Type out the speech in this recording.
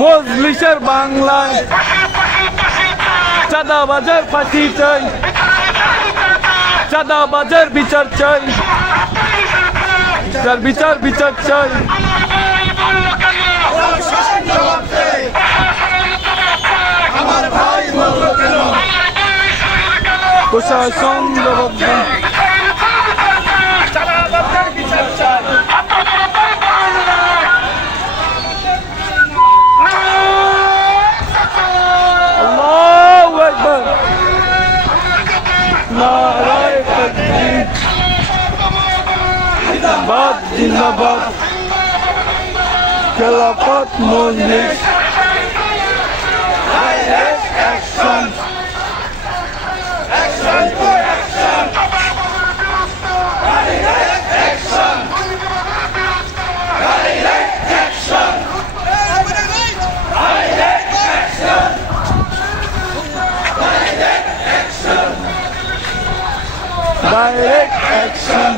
মজলিসের বাংলায় চাঁদাবাজের ফাঁসি চাই, চাঁদাবাজের বিচার চাই, বিচার বিচার বিচার চাই। প্রশাসন জবাব জিন্দাবাদ জিন্দাবাদ Khelafat Majlis direct action action to action direct action direct action direct action direct action direct action